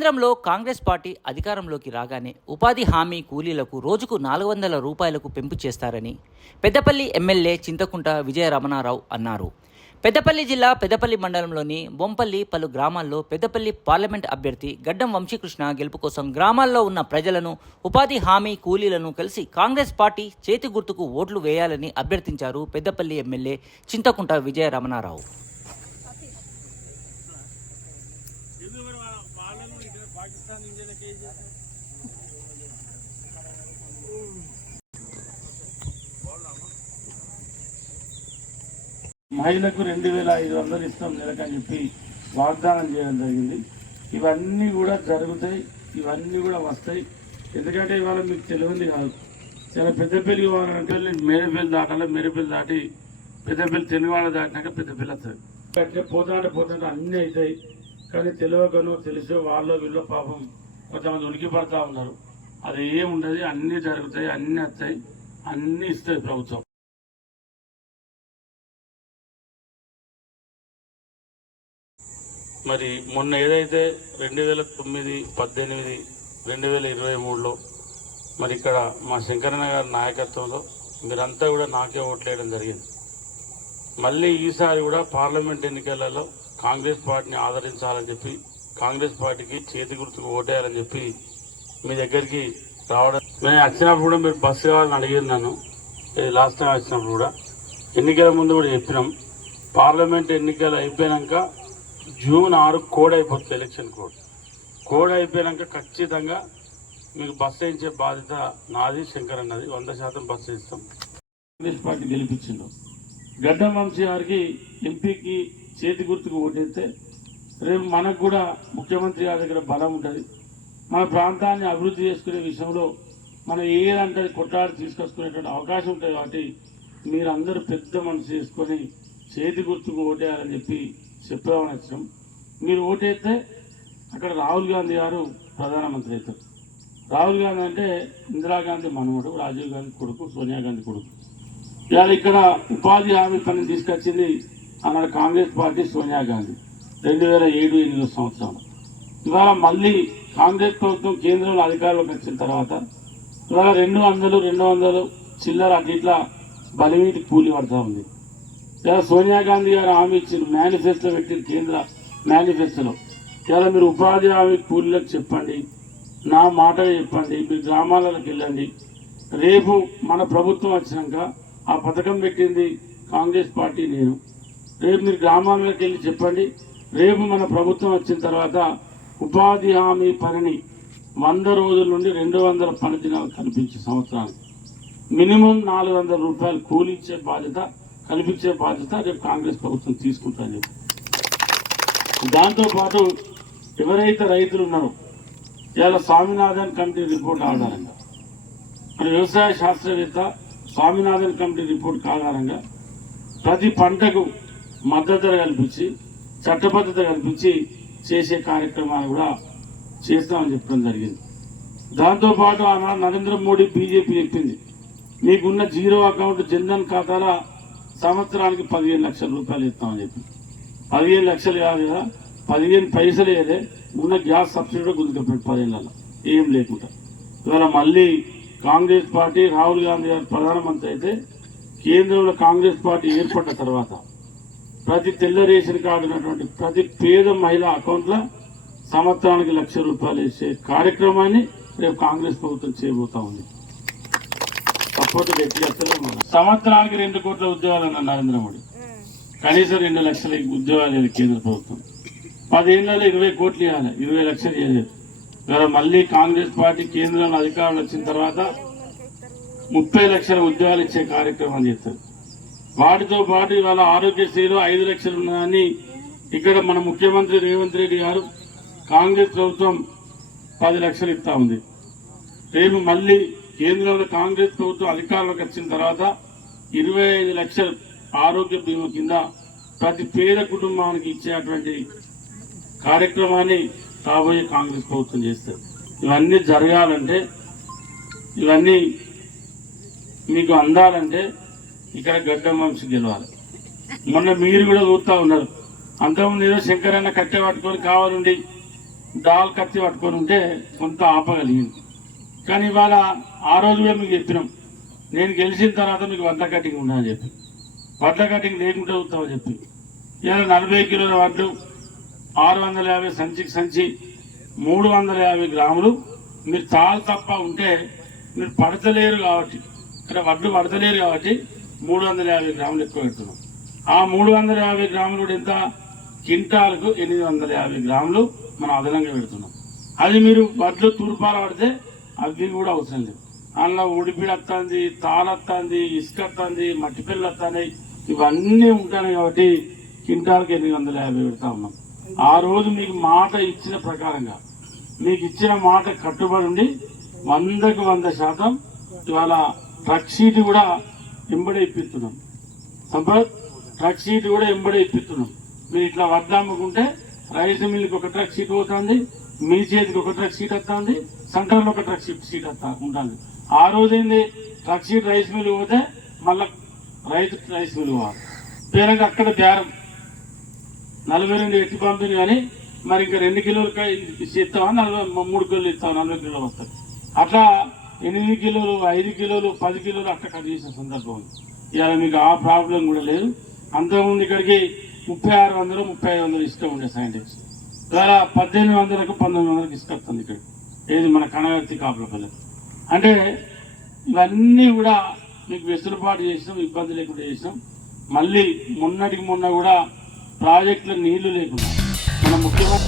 కేంద్రంలో కాంగ్రెస్ పార్టీ అధికారంలోకి రాగానే ఉపాధి హామీ కూలీలకు రోజుకు 400 రూపాయలకు పెంపు చేస్తారని పెద్దపల్లి ఎమ్మెల్యే చింతకుంట విజయ రమణారావు అన్నారు. పెద్దపల్లి జిల్లా పెద్దపల్లి మండలంలోని బొంపల్లి పలు గ్రామాల్లో పెద్దపల్లి పార్లమెంట్ అభ్యర్థి గడ్డం వంశీకృష్ణ గెలుపు కోసం గ్రామాల్లో ఉన్న ప్రజలను, ఉపాధి హామీ కూలీలను కలిసి కాంగ్రెస్ పార్టీ చేతి గుర్తుకు ఓట్లు వేయాలని అభ్యర్థించారు పెద్దపల్లి ఎమ్మెల్యే చింతకుంట విజయ రమణారావు. మహిళలకు 2500 ఇస్తాం నెలకని చెప్పి వాగ్దానం చేయడం జరిగింది. ఇవన్నీ కూడా జరుగుతాయి, ఇవన్నీ కూడా వస్తాయి. ఎందుకంటే ఇవాళ మీకు తెలియంది కాదు, చాలా పెద్దపల్లి కావాలంటే మేరపల్లి దాటాలి, మేరపల్లి దాటి పెద్దపల్లి తెనువాడ దాటినాక పెద్దపల్లి వస్తుంది. అంటే పోతాంటే అన్నీ అవుతాయి. కానీ తెలియకనో తెలిసో వాళ్ళు వీళ్ళు పాపం కొంతమంది ఉనికి పడతా ఉన్నారు. అది ఏముండదు, అన్నీ జరుగుతాయి, అన్నీ వస్తాయి, అన్నీ ఇస్తుంది ప్రభుత్వం. మరి మొన్న ఏదైతే 2009, 18, 2023లో మరి ఇక్కడ మా శంకరన్న గారి నాయకత్వంలో మీరంతా కూడా నాకే ఓట్లేయడం జరిగింది. మళ్ళీ ఈసారి కూడా పార్లమెంట్ ఎన్నికలలో కాంగ్రెస్ పార్టీని ఆదరించాలని చెప్పి, కాంగ్రెస్ పార్టీకి చేతి గుర్తుకు ఓటేయాలని చెప్పి మీ దగ్గరికి రావడం. నేను వచ్చినప్పుడు కూడా మీరు బస్సు కావాలని అడిగాను నన్ను. లాస్ట్ టైం వచ్చినప్పుడు కూడా ఎన్నికల ముందు కూడా చెప్పినాం. పార్లమెంట్ ఎన్నికలు అయిపోయాక జూన్ 6 కోడ్ అయిపోతుంది, ఎలక్షన్ కోడ్ అయిపోయాక ఖచ్చితంగా మీకు బస్సు వేయించే బాధ్యత నాది, శంకర్ అన్నది. 100% బస్సు వేస్తాం. కాంగ్రెస్ పార్టీ గెలిపించిండు. గడ్డం వంశీ గారికి ఎంపీకి చేతి గుర్తుకు ఓటేస్తే రేపు మనకు కూడా ముఖ్యమంత్రి గారి దగ్గర బలం ఉంటుంది. మన ప్రాంతాన్ని అభివృద్ధి చేసుకునే విషయంలో మనం ఏదంటే కొట్లాడి తీసుకొచ్చుకునేటువంటి అవకాశం ఉంటుంది. కాబట్టి మీరందరూ పెద్ద మనసు చేసుకొని చేతి గుర్తుకు ఓటేయాలని చెప్పామని వచ్చినాం. మీరు ఓటేస్తే అక్కడ రాహుల్ గాంధీ గారు ప్రధానమంత్రి అవుతారు. రాహుల్ గాంధీ అంటే ఇందిరాగాంధీ మనవడు, రాజీవ్ గాంధీ కొడుకు, సోనియా గాంధీ కొడుకు. ఇవాళ ఇక్కడ ఉపాధి హామీ పనిని తీసుకొచ్చింది అన్నాడు కాంగ్రెస్ పార్టీ, సోనియా గాంధీ 2007-8 సంవత్సరంలో. ఇవాళ మళ్ళీ కాంగ్రెస్ ప్రభుత్వం కేంద్రంలో అధికారంలోకి వచ్చిన తర్వాత ఇవాళ 200 చిల్లర అట్లా బలిమీటి కూలి పడతా ఉంది. ఇలా సోనియా గాంధీ గారు హామీ ఇచ్చిన మేనిఫెస్టో పెట్టిన కేంద్ర మేనిఫెస్టోలో ఇలా మీరు ఉపాధి హామీ కూలీలకు చెప్పండి, నా మాట చెప్పండి, మీరు గ్రామాలకు వెళ్ళండి. రేపు మన ప్రభుత్వం వచ్చినాక ఆ పథకం పెట్టింది కాంగ్రెస్ పార్టీ, నేను. రేపు మీరు గ్రామాలకు వెళ్ళి చెప్పండి, రేపు మన ప్రభుత్వం వచ్చిన తర్వాత ఉపాధి హామీ పనిని 100 రోజుల నుండి 200 పని దినాలు కల్పించే సంవత్సరానికి మినిమం 400 రూపాయలు కూలించే బాధ్యత, కల్పించే బాధ్యత రేపు కాంగ్రెస్ ప్రభుత్వం తీసుకుంటుంది. దాంతోపాటు ఎవరైతే రైతులు ఉన్నారో ఇవాళ స్వామినాథన్ కమిటీ రిపోర్ట్ ఆధారంగా, మరి వ్యవసాయ శాస్త్రవేత్త స్వామినాథన్ కమిటీ రిపోర్ట్ ఆధారంగా ప్రతి పంటకు మద్దతు ధర కల్పించి, చట్టబద్ధత కల్పించి చేసే కార్యక్రమాలు కూడా చేస్తామని చెప్పడం జరిగింది. దాంతోపాటు ఆనాడు నరేంద్ర మోడీ బీజేపీ చెప్పింది, మీకున్న జీరో అకౌంట్ జన్ధన్ ఖాతాల సంవత్సరానికి 15 లక్షల రూపాయలు ఇస్తామని చెప్పి. 15 లక్షలు కాదు కదా, 15 పైసలు ఏదే ఉన్న గ్యాస్ సబ్సిడీ కూడా గుంజుకపోయాడు 10 ఏళ్ళలో ఏం లేకుండా. ఇవాళ మళ్ళీ కాంగ్రెస్ పార్టీ, రాహుల్ గాంధీ గారు ప్రధానమంత్రి అయితే కేంద్రంలో కాంగ్రెస్ పార్టీ ఏర్పడిన తర్వాత ప్రతి తెల్ల రేషన్ కార్డు ఉన్నటువంటి ప్రతి పేద మహిళ అకౌంట్లో సంవత్సరానికి 1 లక్ష రూపాయలు వేసే కార్యక్రమాన్ని రేపు కాంగ్రెస్ ప్రభుత్వం చేయబోతా ఉంది. సపోర్ట్ గట్టి సంవత్సరానికి 2 కోట్ల ఉద్యోగాలు అన్నారు నరేంద్ర మోడీ. కనీసం 2 లక్షల ఉద్యోగాలు లేదు కేంద్ర ప్రభుత్వం. 10 ఏళ్లలో 20 కోట్లు ఇవ్వాలి, 20 లక్షలు చేయలేదు. ఇవాళ మళ్ళీ కాంగ్రెస్ పార్టీ కేంద్రంలో అధికారంలో వచ్చిన తర్వాత 30 లక్షల ఉద్యోగాలు ఇచ్చే కార్యక్రమం చేస్తారు. వాటితో పాటు ఇవాళ ఆరోగ్యశ్రీలో 5 లక్షలు ఉన్నదాన్ని ఇక్కడ మన ముఖ్యమంత్రి రేవంత్ రెడ్డి గారు కాంగ్రెస్ ప్రభుత్వం 10 లక్షలు ఇస్తా ఉంది. రేపు మళ్ళీ కేంద్రంలో కాంగ్రెస్ ప్రభుత్వం అధికారంలోకి వచ్చిన తర్వాత 25 లక్షలు ఆరోగ్య బీమా కింద ప్రతి పేద కుటుంబానికి ఇచ్చేటువంటి కార్యక్రమాన్ని రాబోయే కాంగ్రెస్ ప్రభుత్వం చేస్తారు. ఇవన్నీ జరగాలంటే, ఇవన్నీ మీకు అందాలంటే ఇక్కడ గడ్డం వంశీ గెలవాలి. మొన్న మీరు కూడా చూస్తూ ఉన్నారు, అంతకుముందు ఏదో శంకరన్న కట్టె పట్టుకొని కావాలండి డాల్ కత్తి పట్టుకొని ఉంటే కొంత ఆపగలిగింది. కానీ ఇవాళ ఆ రోజు కూడా మీకు చెప్పినాం, నేను గెలిచిన తర్వాత మీకు వడ్ల కటింగ్ ఉండదని చెప్పి, వడ్ల కటింగ్ లేకుండా అవుతామని చెప్పి ఇలా 40 కిలోల వడ్లు 650 సంచికి సంచి 350 గ్రాములు మీరు చాలు తప్ప ఉంటే మీరు పడతలేరు కాబట్టి, ఇక్కడ వడ్లు పడతలేరు కాబట్టి 350 గ్రాములు ఎక్కువ పెడుతున్నాం. ఆ 350 గ్రాములు కూడా ఎంత, క్వింటాలకు 850 గ్రాములు మనం అదనంగా పెడుతున్నాం. అది మీరు వడ్లు తూర్పాల పడితే అవి కూడా అవసరం లేదు. అందులో ఉడిపిడి వస్తుంది, తాళొస్తుంది, ఇసుక వస్తుంది, మట్టి పిల్లలు వస్తున్నాయి, ఇవన్నీ ఉంటాయి కాబట్టి క్వింటాలకు 850 పెడతా ఉన్నాం. ఆ రోజు మీకు మాట ఇచ్చిన ప్రకారంగా, మీకు ఇచ్చిన మాట కట్టుబడి ఉండి 100కు 100% ఇవాళ ట్రక్ షీట్ కూడా ఎంబడే ఇప్పిస్తున్నాం. సంపత్ ట్రక్ షీట్ కూడా ఎంబడే ఇప్పిస్తున్నాం. మీరు ఇట్లా వడ్లు అమ్ముకుంటే రైస్ మిల్కి ఒక ట్రక్ షీట్ పోతుంది, మీ చేతికి ఒక ట్రక్ షీట్ వస్తుంది, సెంటర్లో ఒక ట్రక్ షీట్ ఉంటుంది. ఆ రోజు ఏంది, ట్రక్ షీట్ రైస్ మిల్ పోతే మళ్ళీ రైతు రైస్ మిల్ పోవాలి. పేరంగా అక్కడ బేరం 42 ఎట్టి పంపిణీ కానీ మరి ఇంకా 2 కిలోలు ఇస్తామని 3 కిలోలు ఇస్తాం, 40 కిలోలు వస్తాయి. అట్లా 8 కిలోలు, 5 కిలోలు, 10 కిలోలు అట్లా కట్ చేసిన సందర్భం ఉంది. ఇవాళ మీకు ఆ ప్రాబ్లం కూడా లేదు. అంతకుముందు ఇక్కడికి 3600, 3500 ఇష్టం ఉండే సైంటిక్స్, ఇవాళ 1800కు 1900కి ఇసుకొస్తుంది ఇక్కడ. ఏది మన కనగర్తి కాపులపల్లి. అంటే ఇవన్నీ కూడా మీకు వెసులుబాటు చేసినాం, ఇబ్బంది లేకుండా చేసినాం. మళ్ళీ మొన్నటికి మొన్న కూడా ప్రాజెక్టులో నీళ్లు లేకుండా మన ముఖ్యమంత్రి